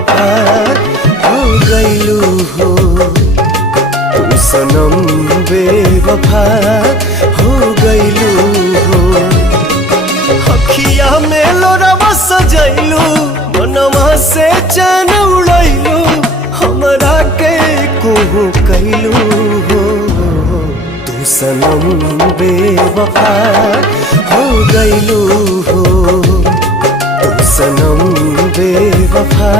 बेवफा हो गईलू हो। तू सनम बेवफा हो गईलू हो। अखिया में लोरवा सजैलू, मनवा से चैन उड़ैलू, हमरा के कोहू कैलू हो। तू सनम बेवफा हो गईलू हो। तू सनम बेवफा